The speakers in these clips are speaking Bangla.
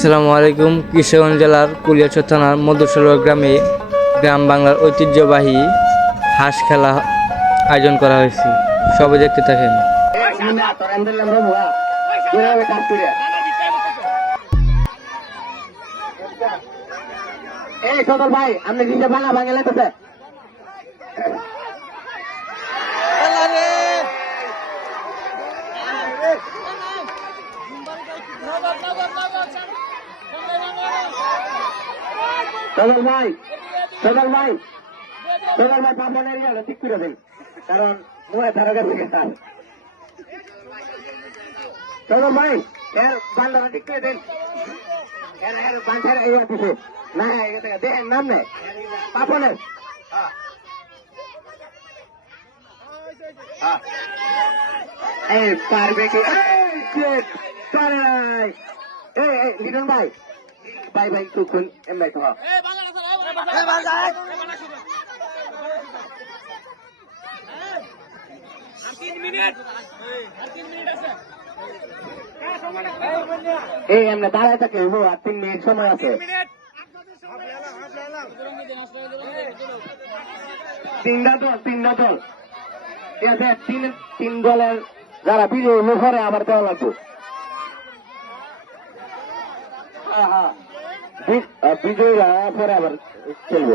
আসসালামু আলাইকুম, কিশোরগঞ্জ জেলার কুলিয়াচর থানার মধুসর গ্রামে গ্রাম বাংলার ঐতিহ্যবাহী হাঁস খেলা আয়োজন করা হয়েছে। সবাই দেখতে থাকেন। এই ভাই সদল ভাই সদল ভাই সদল ভাই পাপনের ইয়াটা ঠিক করে দিন কারণ মুয়ে তার কাছে গেছে সদল ভাই, এর বান্দারা ঠিক করে দিন। এর এর বান্ধার এই অফিসে না থেকে দেখেন নাম নেই। পাপনের এই পারবে কি? পারে। এই লিটন ভাই। ভাই ভাই খুন এমনি তো এই এমনি দাঁড়ায় থাকে আর তিন মিনিট সময় আছে। তিনটা দল তিনটা দল ঠিক আছে তিন তিন দলের যারা বিজয়ী পরে আবার দেওয়া লাগবে। হ্যাঁ, হ্যাঁ। বি- আহ, বিজয়ীরা পরে আবার খেলব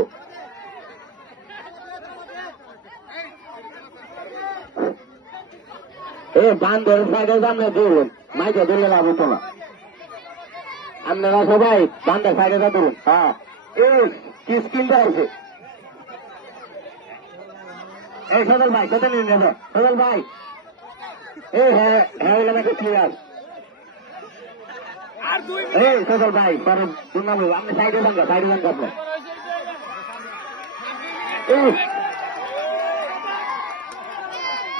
এ বান্ধব সাইডে সামনে ধরুন মাইকে ধরলে লাভ হতো না আপনারা সবাই বান্ধব সাইডে ধরুন হ্যাঁ এই কি স্কিল আছে এই সদল ভাই কত নিন যাবে সদল ভাই এই হ্যাঁ হ্যাঁ ক্লিয়ার এই সদল ভাই পরে শুনলাম আপনি সাইডে যান সাইডে যান আপনি।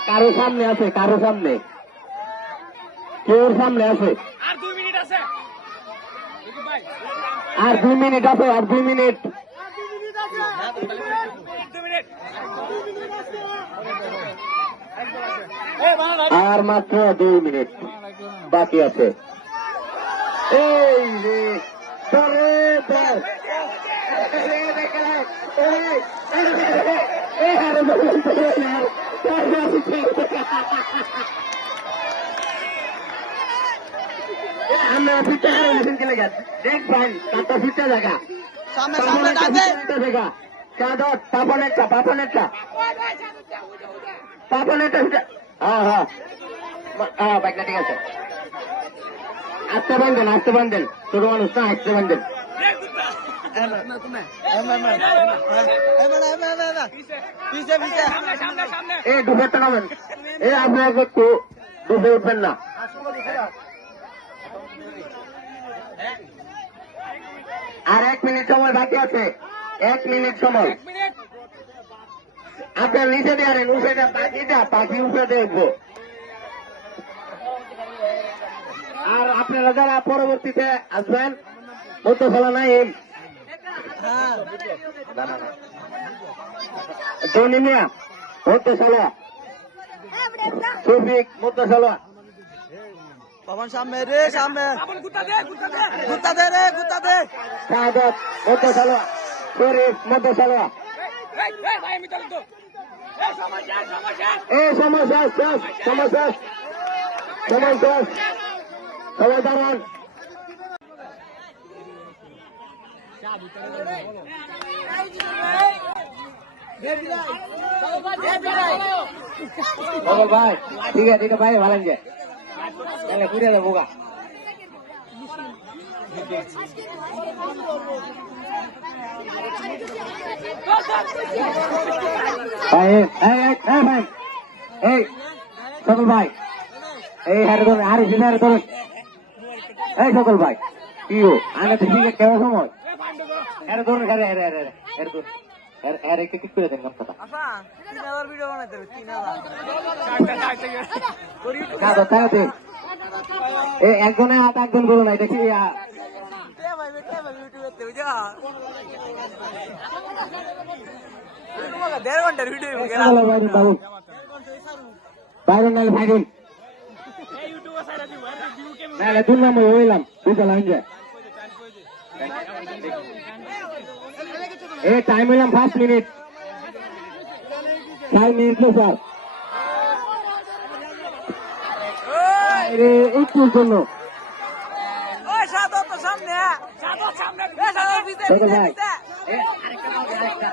কারও সামনে আছে কারও সামনে। কেউর সামনে আছে? আর দুই মিনিট আছে। আর দুই মিনিট আছে দুই আর মাত্র দুই মিনিট বাকি আছে। এই রে তরে দর আমরা গেলে মেশিন গেছে। দেখ ভাই তারটা ফিরতে জায়গা। সামনে সামনে ডাকবে জায়গা। চাদর পাপনেরটা পাপনেরটা পাপনেরটা হ্যাঁ হ্যাঁ। বাইকটা ঠিক আছে। আসতে বান্ধেন আসতে বান্ধেন ছোট মানুষ না আসতে বান্ধেন এই দুপুরটা নামেন। এই আপনার একটু ডুবে উঠবেন না। আর এক মিনিট সময় বাকি আছে। এক মিনিট সময়। আপনার নিচে দেয়ারেন উঠেটা পাখিটা, পাখি উপরে দেখব আর আপনারা যারা পরবর্তীতে আসবেন মতো ফলা নাই এম না না না জনি মিয়া মতো সালোয়া সুফিক মতো সালোয়া সামনে রে সামনে। গুতা দে দে। শরীফ এই সমস্যা। সমস্যা সমস্যা শেষ সমস্যা সময় শেষ সবাই দাঁড়ান। ভাই, ঠিক আছে ঠিক আছে, ভাই, ভালো আছে। তাহলে ঘুরে যাব গা ভাই, এই এই ভাই। এই, সকল ভাই, এই, হারে ধরুন, হারে সিধা হারে ধরুন। এই সকল ভাই কি হো আনে তো ঠিক কেমন সময়? ধরুন হারে হারে হারে হারে হারে ধরুন। হারে হারে কি কি করে দেন কথাটা। তিন হাজার ভিডিও বানাইতে হবে তিন হাজার কাদো তাড়াতে এই একজনে হাত একজন করুন এটা কি ভাই ভাই দেড় ঘণ্টার ভিডিও বাইরে বাবু বাইরে কেমন নাইলে দুই নম্বর হইলাম বুঝলাম যে এই টাইম হইলাম পাঁচ মিনিট চার মিনিট না স্যার রে একটুর জন্য সাদর তো সামনে সাদর সামনে এ সাদর পিছে ছোট পিছে ভাই পিছে এ, আরেকটা দাও, আরেকটা।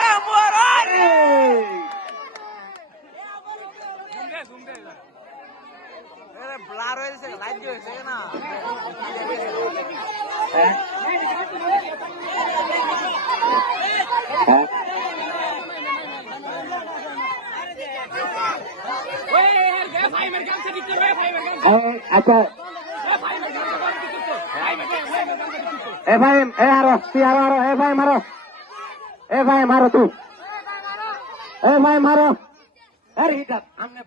এ মোর ওই এই, আরে ব্লার হয়েছে লাইট হয়েছে না হ্যাঁ? হ্যাঁ? ওই গে ফাইমের গামছা দিতে রে ফাইমের গামছা এই, আচ্ছা ফাইমের গামছা দিতে তো ফাইমের ফাইমের গামছা দিতে তো এ ভাই এ আরও তুই আরও আরও এ ভাই মারো এ ভাই মারো তুই এ ভাই মারো আরে হিটার আমনে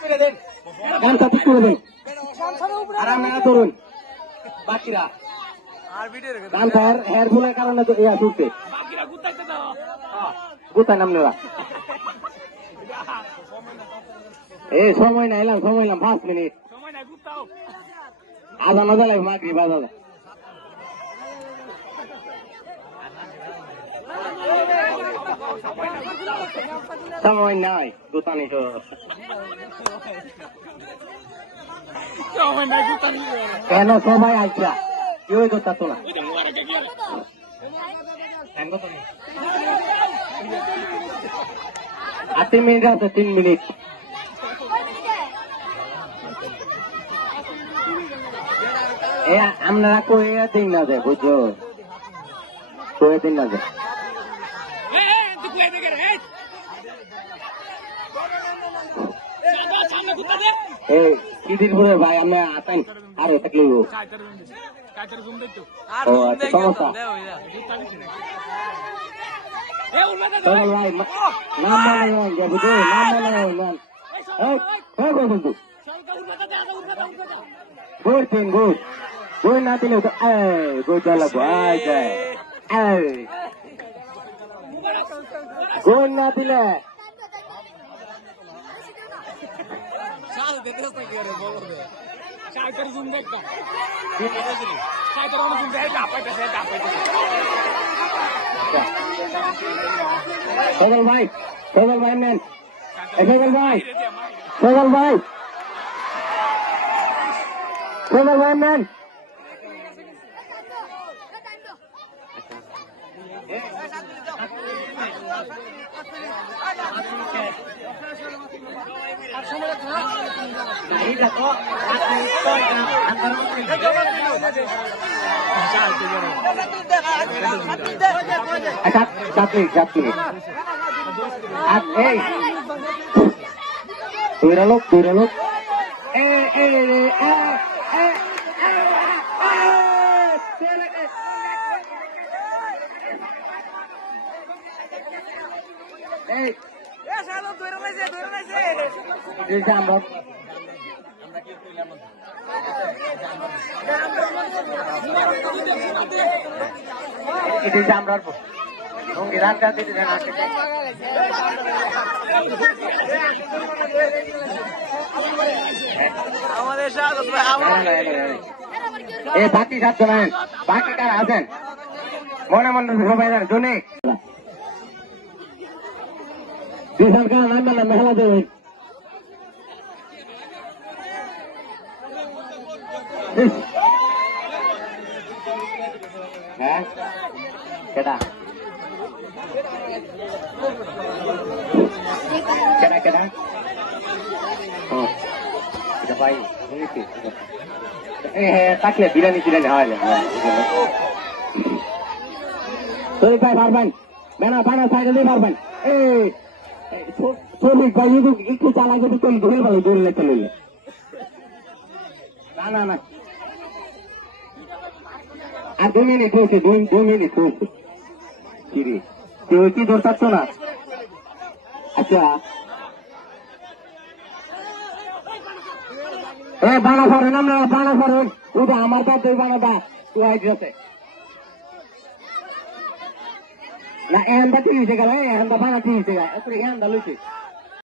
করে দেন গানটা ঠিক করে বাকিরা। আর ভিডিও রেখে গান হেয়ার হেয়ার ভুলের কারণে তো ইয়া বাকিরা গুতাইতে দাও। গুতাই নামনেরা এই সময় না এলাম সময় এলাম পাঁচ মিনিট। আধা নজা লাগবে মাগরি বাজালে সময় নাই গুতানি তো। কেন সবাই আইসা? কেউ করতা তো না ওই দেখ মোরা কে গিয়া আর তিন মিনিট আছে, তিন মিনিট। এ আপনারা কয়ে দিন না যে বুঝছ? কয়ে দিন না যে এই এই তুই কই দেখে রে এই সাদা সামনে গুতা দে এই কিদিরপুরে ভাই আমরা আতাই আরে তো আর ও, আচ্ছা, সমস্যা। গুড তিন গুড গুড না দিলে তো গুড ভাই যাই এই গুড না দিলে। শাল দেখতেছ না কি আরে বলো দে কাইতার জুম দেখ কা কাইতার জুম দে এটা পাইতাছে এটা পাইতাছে। সজল ভাই সজল ভাই নেন। এই ভাই সজল ভাই। সজল ভাই নেন আচ্ছা সাত মিনিট সাত মিনিট আর এই দুইটা লোক দুইটা লোক এ এ এ এ এ এই এ শাল ধরে লাইছে ধরে লাইছে দুইটা আমরা এটা আমরা সঙ্গে দিতে দেন আমাদের স্বাগত এ বাকি সাতজন বাকি কারা আছেন। মনে মনে সবাই জানেন শুনে বিশাল খান নামবেন না মেহলা দেবেন হ্যাঁ কেটা কেটা কেটা ও এটা ভাই শুনেছি থাকলে বিরিয়ানি টিরিয়ানি হয় না তুই ভাই পারবেন মেনা বানা সাইডে দিয়ে পারবেন এই একটু চালা যদি ধরে ভালো ধরে চলে না না না। আর দু মিনিট হয়েছে দু মিনিট হয়েছে কি রে তুই কি ধরতাচ্ছ না? আচ্ছা। এ বানা ফরেন, আমরা বানা ফরেন। ওটা আমার কাছে বানাবা তুই আইডিয়াতে। না এহান্দা ঠিক হয়েছে গেল এহান্দা বানা ঠিক হয়েছে গা এরপরে এহান্দা লইছে